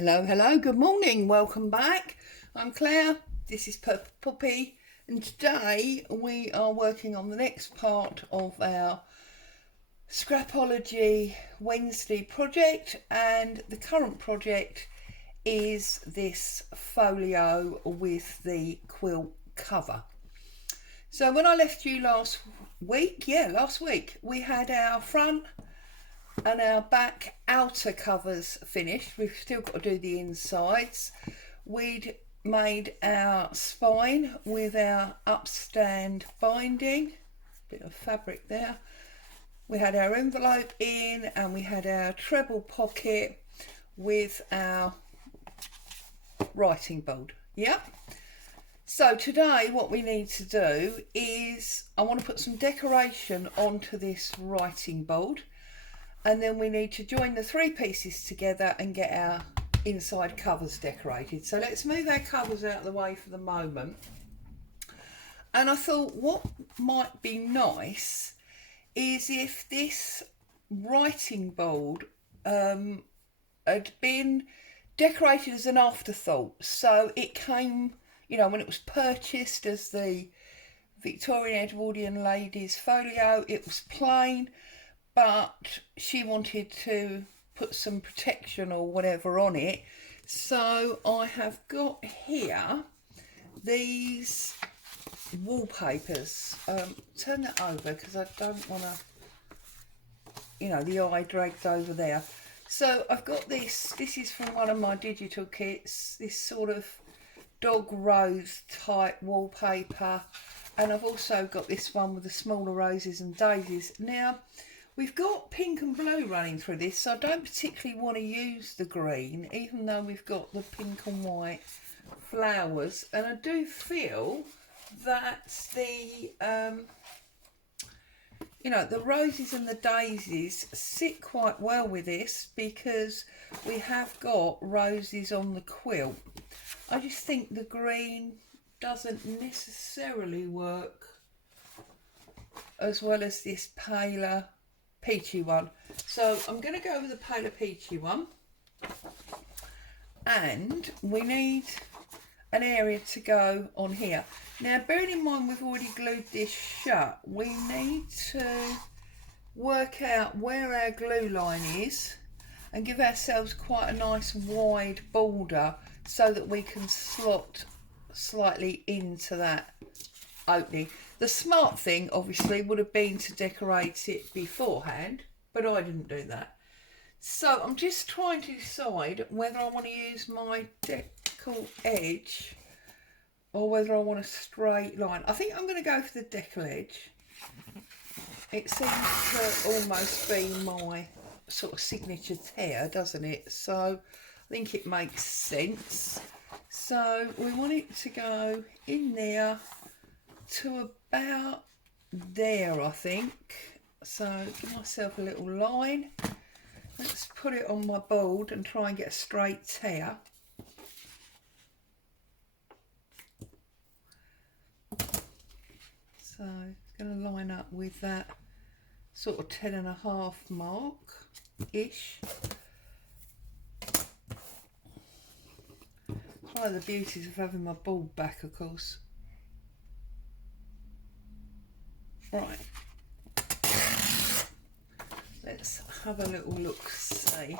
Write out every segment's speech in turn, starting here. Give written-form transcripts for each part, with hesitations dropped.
Hello, good morning, welcome back. I'm Claire, this is Purple Puppy, and today we are working on the next part of our Scrapology Wednesday project, and the current project is this folio with the quilt cover. So when I left you last week, we had our front and our back outer covers finished. We've still got to do the insides. We'd made our spine with our upstand binding, bit of fabric there. We had our envelope in, and we had our treble pocket with our writing board. Yep. So today what we need to do is I want to put some decoration onto this writing board, and then we need to join the three pieces together and get our inside covers decorated. So let's move our covers out of the way for the moment. And I thought what might be nice is if this writing board had been decorated as an afterthought. So it came, when it was purchased as the Victorian Edwardian Ladies Folio, it was plain, but she wanted to put some protection or whatever on it. So I have got here these wallpapers. Turn that over because I don't want to, the eye dragged over there. So I've got this is from one of my digital kits, this sort of dog rose type wallpaper, and I've also got this one with the smaller roses and daisies. Now we've got pink and blue running through this, so I don't particularly want to use the green, even though we've got the pink and white flowers. And I do feel that the the roses and the daisies sit quite well with this, because we have got roses on the quilt. I just think the green doesn't necessarily work as well as this paler peachy one. So I'm going to go with the paler peachy one, and we need an area to go on here. Now bearing in mind we've already glued this shut, we need to work out where our glue line is and give ourselves quite a nice wide border so that we can slot slightly into that opening. The smart thing obviously would have been to decorate it beforehand, but I didn't do that. So I'm just trying to decide whether I want to use my decal edge or whether I want a straight line. I think I'm going to go for the decal edge. It seems to almost be my sort of signature tear, doesn't it? So I think it makes sense. So we want it to go in there to about there, I think. So give myself a little line. Let's put it on my board and try and get a straight tear. So it's going to line up with that sort of 10.5 mark-ish. One of the beauties of having my board back, of course. Right. Let's have a little look, see.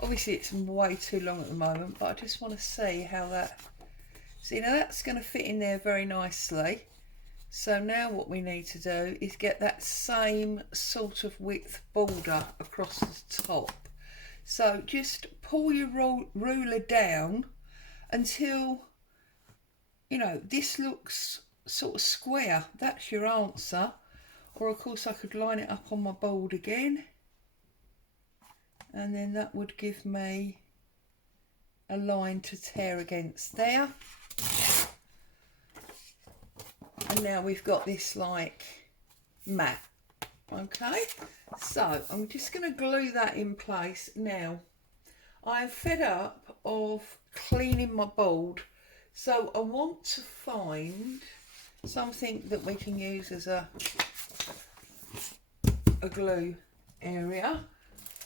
Obviously it's way too long at the moment, but I just want to see how that... See, now that's going to fit in there very nicely. So now what we need to do is get that same sort of width border across the top. So just pull your ruler down until, this looks sort of square. That's your answer. Or of course I could line it up on my board again, and then that would give me a line to tear against there. And now we've got this like mat. Okay, so I'm just going to glue that in place. Now I'm fed up of cleaning my board, so I want to find something that we can use as a glue area.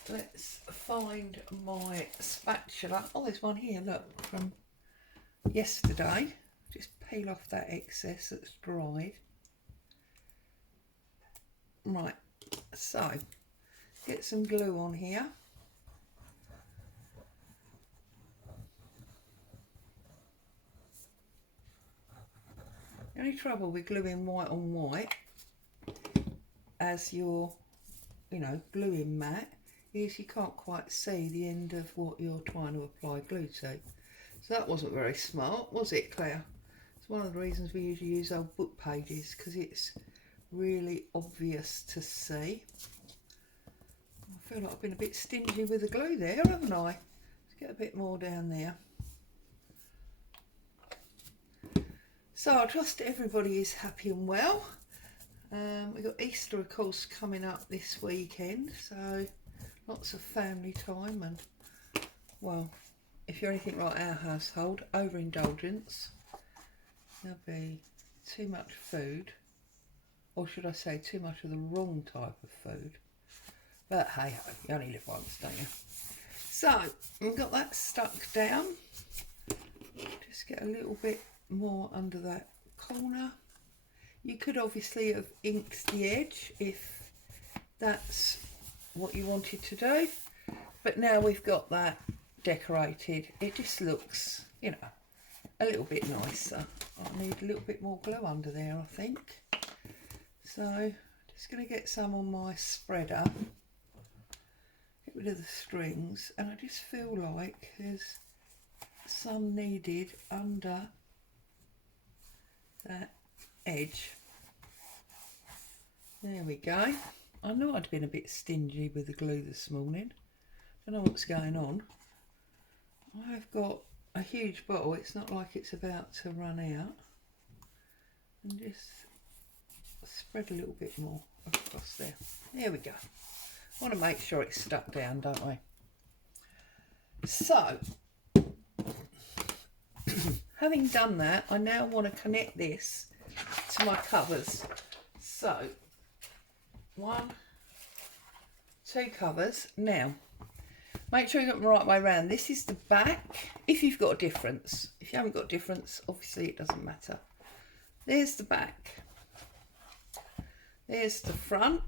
let's find my spatula. Oh, there's one here, look, from yesterday. Just peel off that excess that's dried. Right, so get some glue on here. The only trouble with gluing white on white as you're, gluing matte is you can't quite see the end of what you're trying to apply glue to. So that wasn't very smart, was it, Claire? It's one of the reasons we usually use old book pages, because it's really obvious to see. I feel like I've been a bit stingy with the glue there, haven't I? Let's get a bit more down there. So I trust everybody is happy and well. We've got Easter, of course, coming up this weekend, so lots of family time, and, well, if you're anything like our household, overindulgence. There'll be too much food, or should I say too much of the wrong type of food. But hey ho, you only live once, don't you? So, we've got that stuck down. Just get a little bit more under that corner. You could obviously have inked the edge if that's what you wanted to do, but now we've got that decorated, it just looks, a little bit nicer. I need a little bit more glue under there, I think. So just going to get some on my spreader, get rid of the strings, and I just feel like there's some needed under that edge. There we go. I know I'd been a bit stingy with the glue this morning. Don't know what's going on. I've got a huge bottle, it's not like it's about to run out. And just spread a little bit more across there. There we go. I want to make sure it's stuck down, don't I? So, having done that, I now want to connect this to my covers. So, 1, 2 covers. Now, make sure you've got them the right way around. This is the back, if you've got a difference. If you haven't got a difference, obviously it doesn't matter. There's the back. There's the front.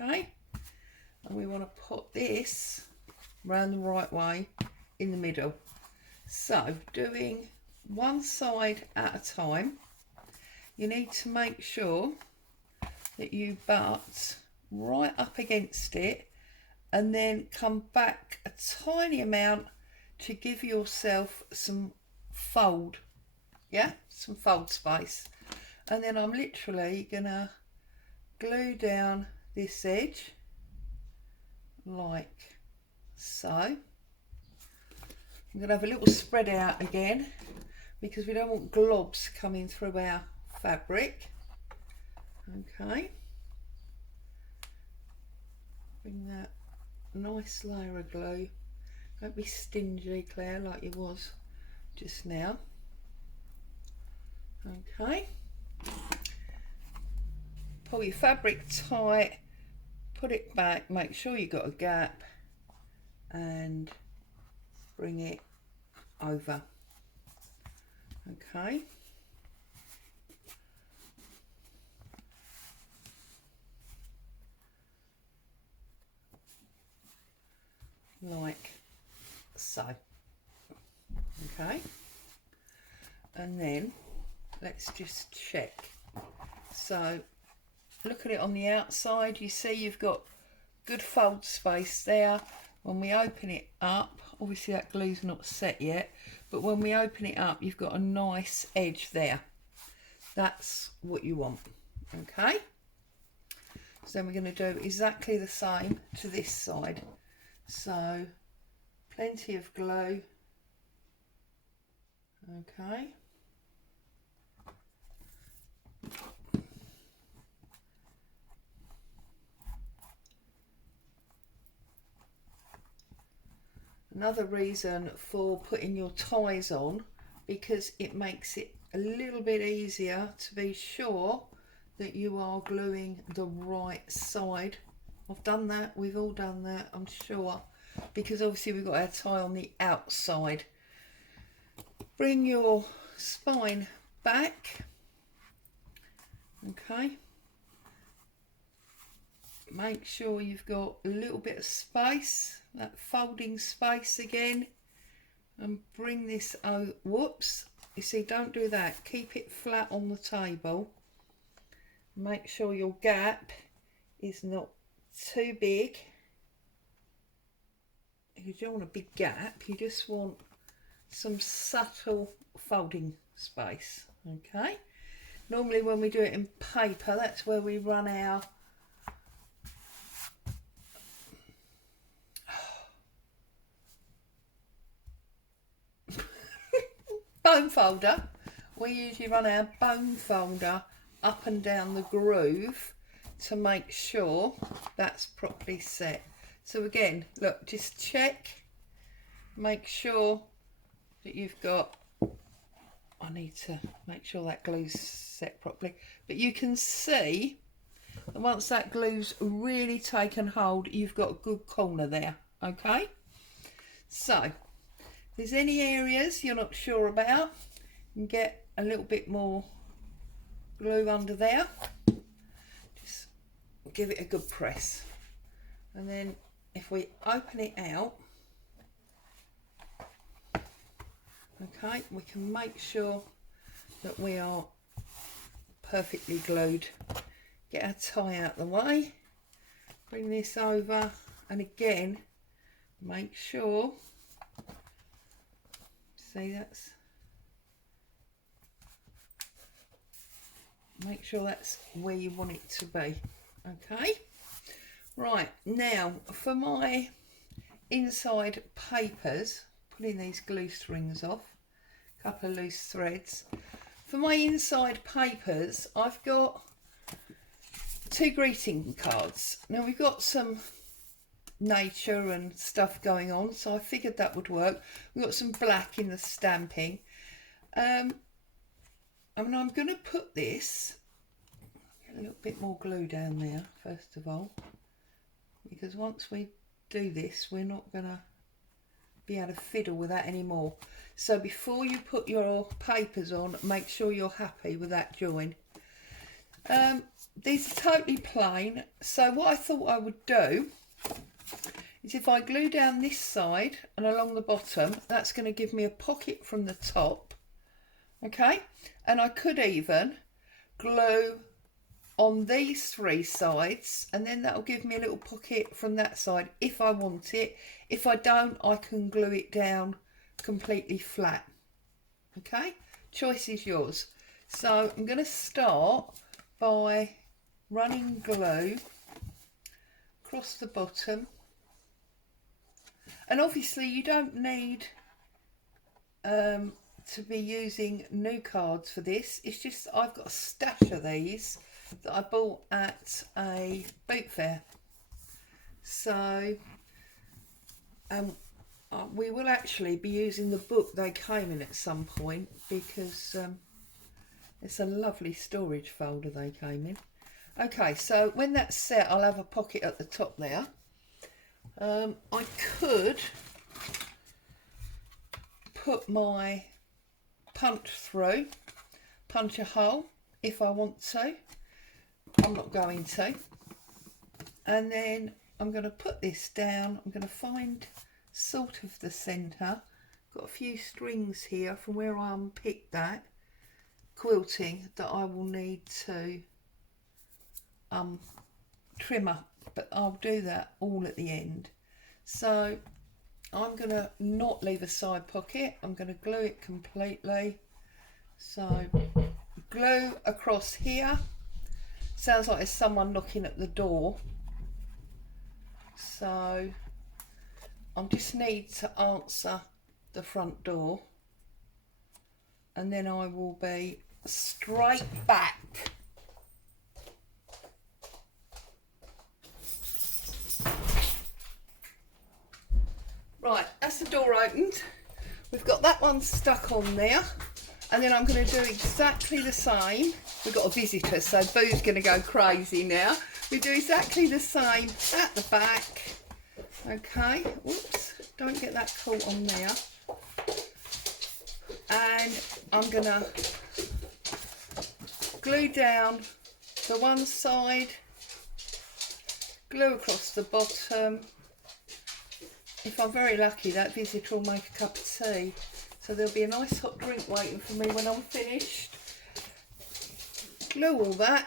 Okay. And we want to put this round the right way in the middle. So, doing one side at a time, you need to make sure that you butt right up against it and then come back a tiny amount to give yourself some fold, some fold space. And then I'm literally gonna glue down this edge like so. I'm gonna have a little spread out again because we don't want globs coming through our fabric. Okay, bring that nice layer of glue. Don't be stingy, Claire, like you was just now. Okay, pull your fabric tight, put it back, make sure you got a gap, and bring it over. Okay. Like so. Okay, and then let's just check. So look at it on the outside, you see you've got good fold space there. When we open it up, obviously that glue's not set yet, but when we open it up you've got a nice edge there. That's what you want. Okay, so then we're going to do exactly the same to this side. So plenty of glue. Okay, another reason for putting your ties on, because it makes it a little bit easier to be sure that you are gluing the right side I've done that, we've all done that, I'm sure, because obviously we've got our tie on the outside. Bring your spine back, okay, make sure you've got a little bit of space, that folding space again, and bring this out. Whoops, you see, don't do that, keep it flat on the table. Make sure your gap is not too big. You don't want a big gap, you just want some subtle folding space, okay. Normally when we do it in paper, that's where we run our bone folder. We usually run our bone folder up and down the groove to make sure that's properly set. So again, look, just check, make sure that you've got, I need to make sure that glue's set properly, but you can see that once that glue's really taken hold, you've got a good corner there, okay? So, if there's any areas you're not sure about, you can get a little bit more glue under there, just give it a good press, and then if we open it out, okay, we can make sure that we are perfectly glued. Get our tie out the way, bring this over, and again make sure, see, that's, make sure that's where you want it to be, okay. Right, now for my inside papers, pulling these glue strings off, a couple of loose threads. For my inside papers, I've got 2 greeting cards. Now we've got some nature and stuff going on, so I figured that would work. We've got some black in the stamping. I mean, I'm going to put this, get a little bit more glue down there first of all, because once we do this, we're not going to be able to fiddle with that anymore. So before you put your papers on, make sure you're happy with that join. These are totally plain, so what I thought I would do is if I glue down this side and along the bottom, that's going to give me a pocket from the top, okay, and I could even glue on these 3 sides, and then that'll give me a little pocket from that side if I want it. If I don't, I can glue it down completely flat, okay, choice is yours. So I'm going to start by running glue across the bottom, and obviously you don't need to be using new cards for this. It's just I've got a stash of these that I bought at a boot fair, so we will actually be using the book they came in at some point, because it's a lovely storage folder they came in. Okay, so when that's set, I'll have a pocket at the top there. I could put my punch a hole if I want to. I'm not going to. And then I'm going to put this down. I'm going to find sort of the centre. Got a few strings here from where I unpicked that quilting that I will need to trim up, but I'll do that all at the end. So I'm going to not leave a side pocket. I'm going to glue it completely. So glue across here. Sounds like there's someone knocking at the door. So I just need to answer the front door, and then I will be straight back. Right, that's the door opened. We've got that one stuck on there, and then I'm going to do exactly the same. We've got a visitor, so Boo's going to go crazy now. We do exactly the same at the back. Okay, whoops, don't get that caught on there. And I'm gonna glue down the one side, glue across the bottom. If I'm very lucky, that visitor will make a cup of tea, so there'll be a nice hot drink waiting for me when I'm finished. Glue all that,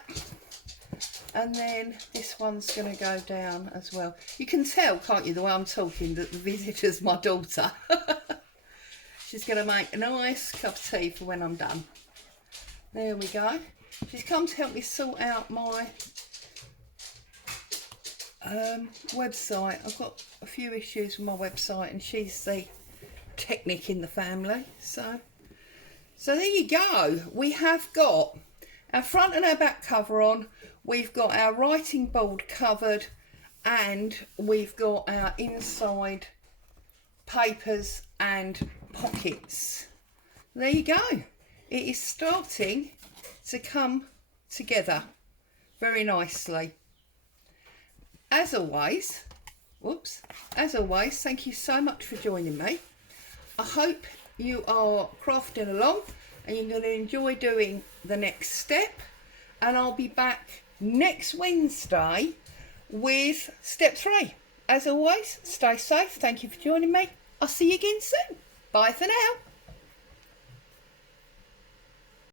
and then this one's going to go down as well. You can tell, can't you, the way I'm talking, that the visitor's my daughter. She's going to make a nice cup of tea for when I'm done. There we go. She's come to help me sort out my website. I've got a few issues with my website, and she's the technic in the family. So there you go. We have got our front and our back cover on. We've got our writing board covered, and we've got our inside papers and pockets. There you go. It is starting to come together very nicely. As always, thank you so much for joining me. I hope you are crafting along and you're going to enjoy doing the next step. And I'll be back next Wednesday with step 3. As always, stay safe. Thank you for joining me. I'll see you again soon. Bye for now.